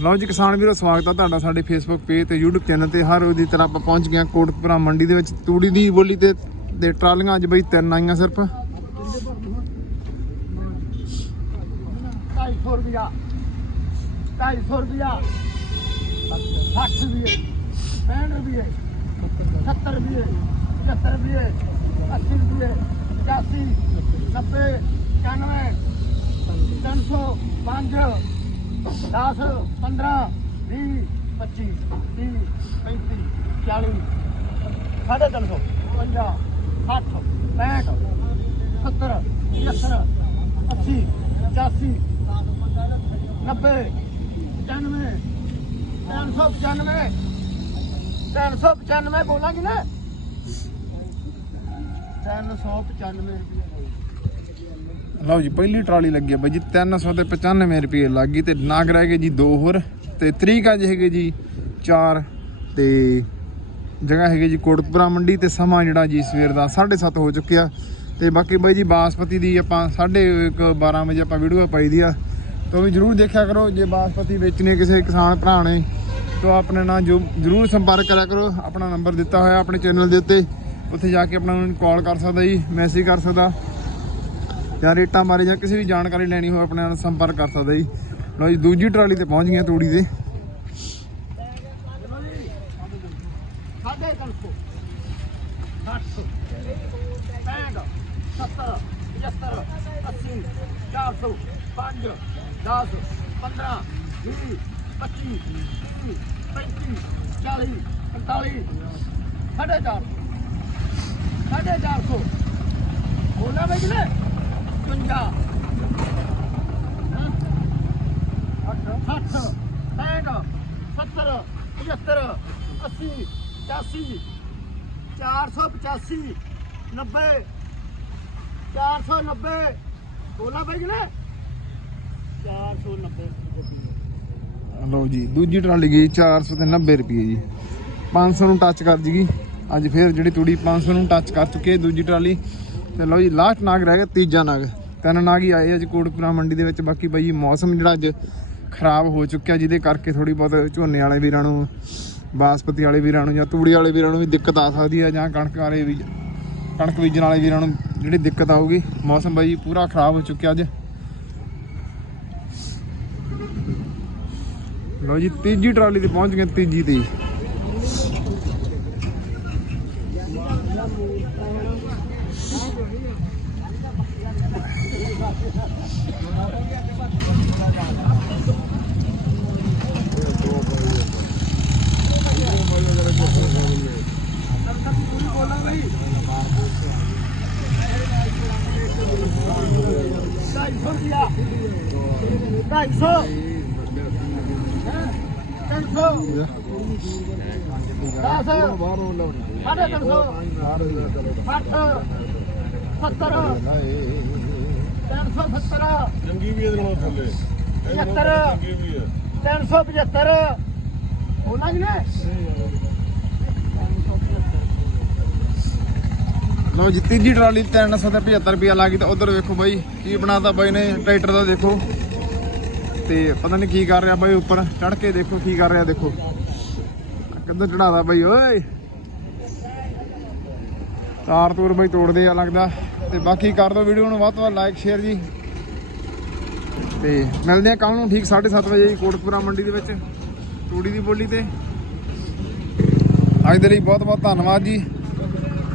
ਲਓ ਜੀ ਕਿਸਾਨ ਵੀਰੋ, ਸਵਾਗਤ ਆ ਤੁਹਾਡਾ ਸਾਡੇ ਫੇਸਬੁੱਕ ਪੇਜ ਤੇ, YouTube ਚੈਨਲ ਤੇ। ਹਰ ਰੋਜ਼ ਦੀ ਤਰ੍ਹਾਂ ਆਪਾਂ ਪਹੁੰਚ ਗਏ ਹਾਂ ਕੋਟਕਪੁਰਾ ਮੰਡੀ ਦੇ ਵਿੱਚ। ਤੂੜੀ ਦੀ ਬੋਲੀ ਤੇ ਤੇ ਟਰਾਲੀਆਂ ਅੱਜ ਬਈ ਤਿੰਨ ਆਈਆਂ ਸਿਰਫ। 250 ਰੁਪਿਆ 250 ਰੁਪਿਆ 60 ਰੁਪਏ। 65 ਰੁਪਏ। 70 ਰੁਪਏ। 75 ਰੁਪਏ। 80 ਰੁਪਏ। 85 90 91 300 5 10 15 20 25 30 35 40 ਸਾਢੇ ਤਿੰਨ ਸੌ 50 60 65 70 75 80 85 ਨੱਬੇ, ਪਚਾਨਵੇਂ, ਤਿੰਨ ਸੌ ਪਚਾਨਵੇਂ, ਤਿੰਨ ਸੌ ਪਚਾਨਵੇਂ ਬੋਲਾਂਗੇ ਨਾ। ਤਿੰਨ ਸੌ ਪਚਾਨਵੇਂ ਰੁਪਏ। ਲਓ ਜੀ, ਪਹਿਲੀ ਟਰਾਲੀ ਲੱਗੀ ਆ ਬਾਈ ਜੀ 395 ਰੁਪਏ ਲੱਗ ਗਈ ਤੇ ਨਾਗ ਰਹਿ ਗਏ ਜੀ ਦੋ ਹੋਰ ਤੇ ਤਰੀਕ ਅੱਜ ਹੈਗੇ ਜੀ 4 ਤੇ ਜਗ੍ਹਾ ਹੈਗੀ ਜੀ ਕੋਟਪੁਰਾ ਮੰਡੀ ਤੇ ਸਮਾਂ ਜਿਹੜਾ ਜੀ ਸਵੇਰ ਦਾ 7:30 ਹੋ ਚੁੱਕਿਆ ਤੇ ਬਾਕੀ ਬਾਈ ਜੀ ਬਾਸਪਤੀ ਦੀ ਆਪਾਂ 12:30 ਵਜੇ ਆਪਾਂ ਵੀਡੀਓ ਪਾਈ ਦੀ ਆ। ਤਾਂ ਵੀ ਜਰੂਰ ਦੇਖਿਆ ਕਰੋ, ਜੇ ਬਾਸਪਤੀ ਵੇਚਣੀ ਕਿਸੇ ਕਿਸਾਨ ਭਰਾ ਨੇ, ਤਾਂ ਆਪਣੇ ਨਾਲ ਜੋ ਜਰੂਰ ਸੰਪਰਕ ਕਰਿਆ ਕਰੋ। ਆਪਣਾ ਨੰਬਰ ਦਿੱਤਾ ਹੋਇਆ ਆਪਣੇ ਚੈਨਲ ਦੇ ਉੱਤੇ। ਉੱਥੇ ਜਾ ਕੇ ਆਪਣਾ ਨੂੰ ਕਾਲ ਕਰ ਸਕਦਾ ਜੀ ਮੈਸੇਜ ਕਰ ਸਕਦਾ। ਜਾਂ ਰੇਟਾਂ ਬਾਰੇ ਜਾਂ ਕਿਸੇ ਵੀ ਜਾਣਕਾਰੀ ਲੈਣੀ ਹੋਵੇ ਆਪਣੇ ਨਾਲ ਸੰਪਰਕ ਕਰ ਸਕਦਾ ਜੀ ਲਓ ਜੀ ਦੂਜੀ ਟਰਾਲੀ ਤੇ ਪਹੁੰਚ ਗਈਆਂ ਤੂੜੀ ਦੇ ਸਾਢੇ ਤਿੰਨ ਸਾਢੇ ਚਾਰ ਸੌ ਸਾਢੇ ਨੇ 55 60 65 70 75 80 85 485 90 490 ਬੋਲਾ ਭਾਈ ਨੇ 490 ਲਓ ਜੀ, ਦੂਜੀ ਟਰਾਲੀ ਗਈ 490 ਰੁਪਏ ਜੀ। 500 ਨੂੰ ਟੱਚ ਕਰ ਜੀਗੀ। ਅੱਜ ਫੇਰ ਜਿਹੜੀ ਤੂੜੀ 500 ਨੂੰ ਟੱਚ ਕਰ ਚੁੱਕੀ ਹੈ ਦੂਜੀ ਟਰਾਲੀ। ਤੇ ਲਓ ਜੀ ਲਾਸਟ ਨਾਗ ਰਹਿ ਗਿਆ ਤੀਜਾ ਨਾਗ। ਤਿੰਨ ਨਾਗ ਹੀ ਆਏ ਅੱਜ ਕੋਟਪੁਰਾ ਮੰਡੀ ਦੇ ਵਿੱਚ। ਬਾਕੀ ਬਾਈ ਜੀ ਮੌਸਮ ਜਿਹੜਾ ਅੱਜ ਖਰਾਬ ਹੋ ਚੁੱਕਿਆ, ਜਿਹਦੇ ਕਰਕੇ ਥੋੜੀ ਬਹੁਤ ਝੋਨੇ ਵਾਲੇ ਵੀਰਾਂ ਨੂੰ, ਬਾਸਪਤੀ ਵਾਲੇ ਵੀਰਾਂ ਨੂੰ ਜਾਂ ਤੂੜੀ ਵਾਲੇ ਵੀਰਾਂ ਨੂੰ ਵੀ ਦਿੱਕਤ ਆ ਸਕਦੀ ਹੈ ਜਾਂ ਕਣਕ ਵਾਲੇ ਵੀ, ਕਣਕ ਬੀਜਣ ਵਾਲੇ ਵੀਰਾਂ ਨੂੰ ਜਿਹੜੀ ਦਿੱਕਤ ਆਊਗੀ। ਮੌਸਮ ਬਾਈ ਜੀ ਪੂਰਾ ਖਰਾਬ ਹੋ ਚੁੱਕਿਆ ਅੱਜ। ਲਓ ਜੀ, ਤੀਜੀ ਟਰਾਲੀ ਤੇ ਪਹੁੰਚ ਗਏ ਤੀਜੀ ਤੇ। ਢਾਈ ਸੌ। ਰੁਪਿਆ ਢਾਈ ਸੌ ਤਿੰਨ ਸੌ ਦਸ ਸਾਢੇ ਤਿੰਨ ਸੌ ਸੱਠ ਸੱਤਰ ਤਿੰਨ ਸੌ ਸੱਤਰ ਚੰਗੀ ਵੀ ਇਹਦੇ ਨਾਲੋਂ ਥੱਲੇ। ਪਝੱਤਰ ਚੰਗੀ ਵੀ ਹੈ। ਤਿੰਨ ਸੌ ਪਝੱਤਰ। ਉਹਨਾਂ ਨੇ ਲਓ ਜੀ ਤੀਜੀ ਟਰਾਲੀ 375 ਰੁਪਿਆ ਲੱਗੀ ਤੇ ਉਧਰ ਵੇਖੋ ਬਾਈ ਕੀ ਬਣਾਤਾ ਬਾਈ ਨੇ ਟਰੈਕਟਰ ਦਾ ਦੇਖੋ। ਤੇ ਪਤਾ ਨਹੀਂ ਕੀ ਕਰ ਰਿਹਾ ਬਾਈ ਉੱਪਰ ਚੜ ਕੇ ਦੇਖੋ ਕੀ ਕਰ ਰਿਹਾ ਦੇਖੋ। ਕਿੱਧਰ ਚੜਾਦਾ ਬਾਈ ਓਏ! ਤਾਰ ਤੂਰ ਬਈ ਤੋੜਦੇ ਆ ਲੱਗਦਾ। ਤੇ ਬਾਕੀ ਕਰ ਦਿਓ ਵੀਡੀਓ ਨੂੰ, ਵੱਧ ਤੋਂ ਵੱਧ ਲਾਈਕ ਸ਼ੇਅਰ ਜੀ। ਤੇ ਮਿਲਦੇ ਆ ਕੱਲ ਨੂੰ ਠੀਕ 7:30 ਵਜੇ ਜੀ ਕੋਟਕਪੁਰਾ ਮੰਡੀ ਦੇ ਵਿੱਚ, ਤੂੜੀ ਦੀ ਬੋਲੀ ਤੇ। ਅੱਜ ਦੇ ਲਈ ਬਹੁਤ ਬਹੁਤ ਧੰਨਵਾਦ ਜੀ।